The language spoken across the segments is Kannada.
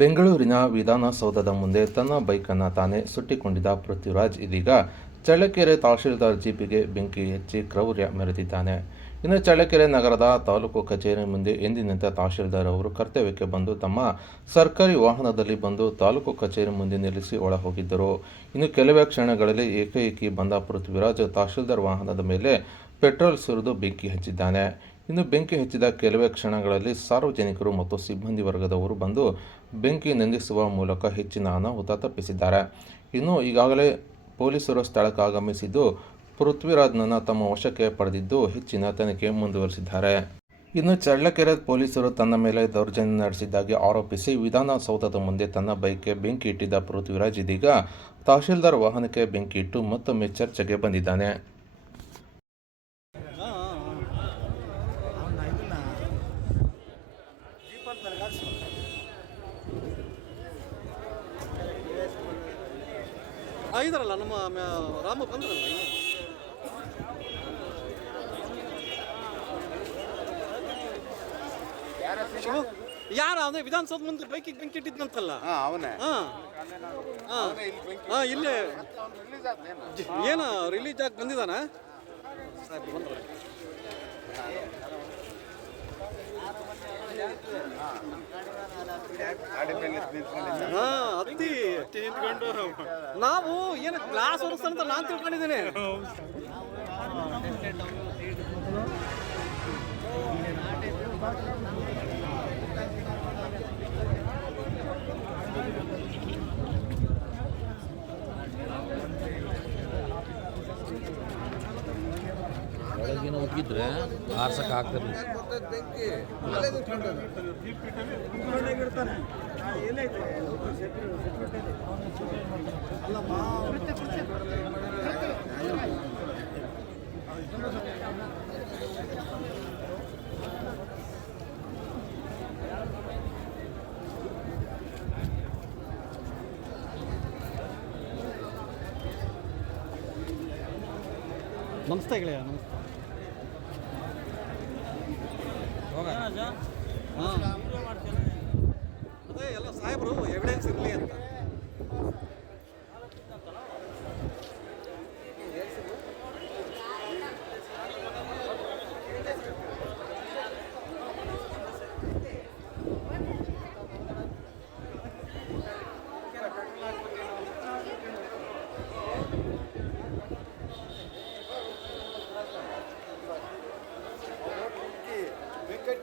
ಬೆಂಗಳೂರಿನ ವಿಧಾನಸೌಧದ ಮುಂದೆ ತನ್ನ ಬೈಕನ್ನು ತಾನೇ ಸುಟ್ಟಿಕೊಂಡಿದ್ದ ಪೃಥ್ವಿರಾಜ್ ಇದೀಗ ಚಳ್ಳಕೆರೆ ತಹಶೀಲ್ದಾರ್ ಜೀಪಿಗೆ ಬೆಂಕಿ ಹೆಚ್ಚಿ ಕ್ರೌರ್ಯ ಮೆರೆದಿದ್ದಾನೆ. ಇನ್ನು ಚಳ್ಳಕೆರೆ ನಗರದ ತಾಲೂಕು ಕಚೇರಿ ಮುಂದೆ ಎಂದಿನಂತೆ ತಹಶೀಲ್ದಾರ್ ಅವರು ಕರ್ತವ್ಯಕ್ಕೆ ಬಂದು ತಮ್ಮ ಸರ್ಕಾರಿ ವಾಹನದಲ್ಲಿ ಬಂದು ತಾಲೂಕು ಕಚೇರಿ ಮುಂದೆ ನಿಲ್ಲಿಸಿ ಒಳ ಹೋಗಿದ್ದರು ಇನ್ನು ಕೆಲವೇ ಕ್ಷಣಗಳಲ್ಲಿ ಏಕೈಕಿ ಬಂದ ಪೃಥ್ವಿರಾಜ್ ತಹಶೀಲ್ದಾರ್ ವಾಹನದ ಮೇಲೆ ಪೆಟ್ರೋಲ್ ಸುರಿದು ಬೆಂಕಿ ಹಚ್ಚಿದ್ದಾನೆ. ಇನ್ನು ಬೆಂಕಿ ಹಚ್ಚಿದ ಕೆಲವೇ ಕ್ಷಣಗಳಲ್ಲಿ ಸಾರ್ವಜನಿಕರು ಮತ್ತು ಸಿಬ್ಬಂದಿ ವರ್ಗದವರು ಬಂದು ಬೆಂಕಿ ನಂದಿಸುವ ಮೂಲಕ ಹೆಚ್ಚಿನ ಅನಾಹುತ ತಪ್ಪಿಸಿದ್ದಾರೆ. ಇನ್ನು ಈಗಾಗಲೇ ಪೊಲೀಸರು ಸ್ಥಳಕ್ಕಾಗಮಿಸಿದ್ದು ಪೃಥ್ವಿರಾಜ್ನನ್ನು ತಮ್ಮ ವಶಕ್ಕೆ ಪಡೆದಿದ್ದು ಹೆಚ್ಚಿನ ತನಿಖೆ ಮುಂದುವರಿಸಿದ್ದಾರೆ. ಇನ್ನು ಚಳ್ಳಕೆರೆ ಪೊಲೀಸರು ತನ್ನ ಮೇಲೆ ದೌರ್ಜನ್ಯ ನಡೆಸಿದ್ದಾಗಿ ಆರೋಪಿಸಿ ವಿಧಾನಸೌಧದ ಮುಂದೆ ತನ್ನ ಬೈಕ್ಗೆ ಬೆಂಕಿ ಇಟ್ಟಿದ್ದ ಪೃಥ್ವಿರಾಜ್ ಇದೀಗ ತಹಶೀಲ್ದಾರ್ ವಾಹನಕ್ಕೆ ಬೆಂಕಿ ಇಟ್ಟು ಮತ್ತೊಮ್ಮೆ ಚರ್ಚೆಗೆ ಬಂದಿದ್ದಾನೆ. ಆ, ಇದಾರಲ್ಲ ನಮ್ಮ ರಾಮ ಬಂದ್ರಲ್ಲ ಯಾರ ಅಂದ್ರೆ ವಿಧಾನಸೌಧ ಮುಂದೆ ಬೈಕಿಗೆ ಬೆಂಕಿ ಇಟ್ಟಿದ್ನಂತಲ್ಲ? ಹಾ ಅವನೇ. ಹಾಂ. ಇಲ್ಲೇ. ಏನ ರಿಲೀಸ್ ಆಗಿ ಬಂದಿದ್ದಾನ? ಬಂದ್ರ. ಹಾ ನಾವು ಏನು ಗ್ಲಾಸ್ ಅಂತ ನಾನು ತಿಳ್ಕೊಂಡಿದ್ದೇನೆ. ಉಗ್ಗಿದ್ರೆ ಆರ್ಸಕ್ಕೆ ಅಲ್ಲ ನಮಸ್ತೆ ಗೆಳೆಯ ನಮಸ್ತೆ ಹಾ. ಅದೇ ಎಲ್ಲ ಸಾಹೇಬರು ಎವಿಡೆನ್ಸ್ ಇರಲಿ ಅಂತ.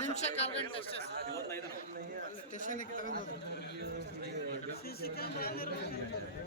ನಿಮಿಷ ಕಾಲು ಗಂಟೆ ಅಷ್ಟೇ ಸ್ಟೇಷನ್ಗೆ ತಗೊಂಡು ಹೋದ್ರು ಸಿ ಸಿ ಕ್ಯಾಮ್ರಾ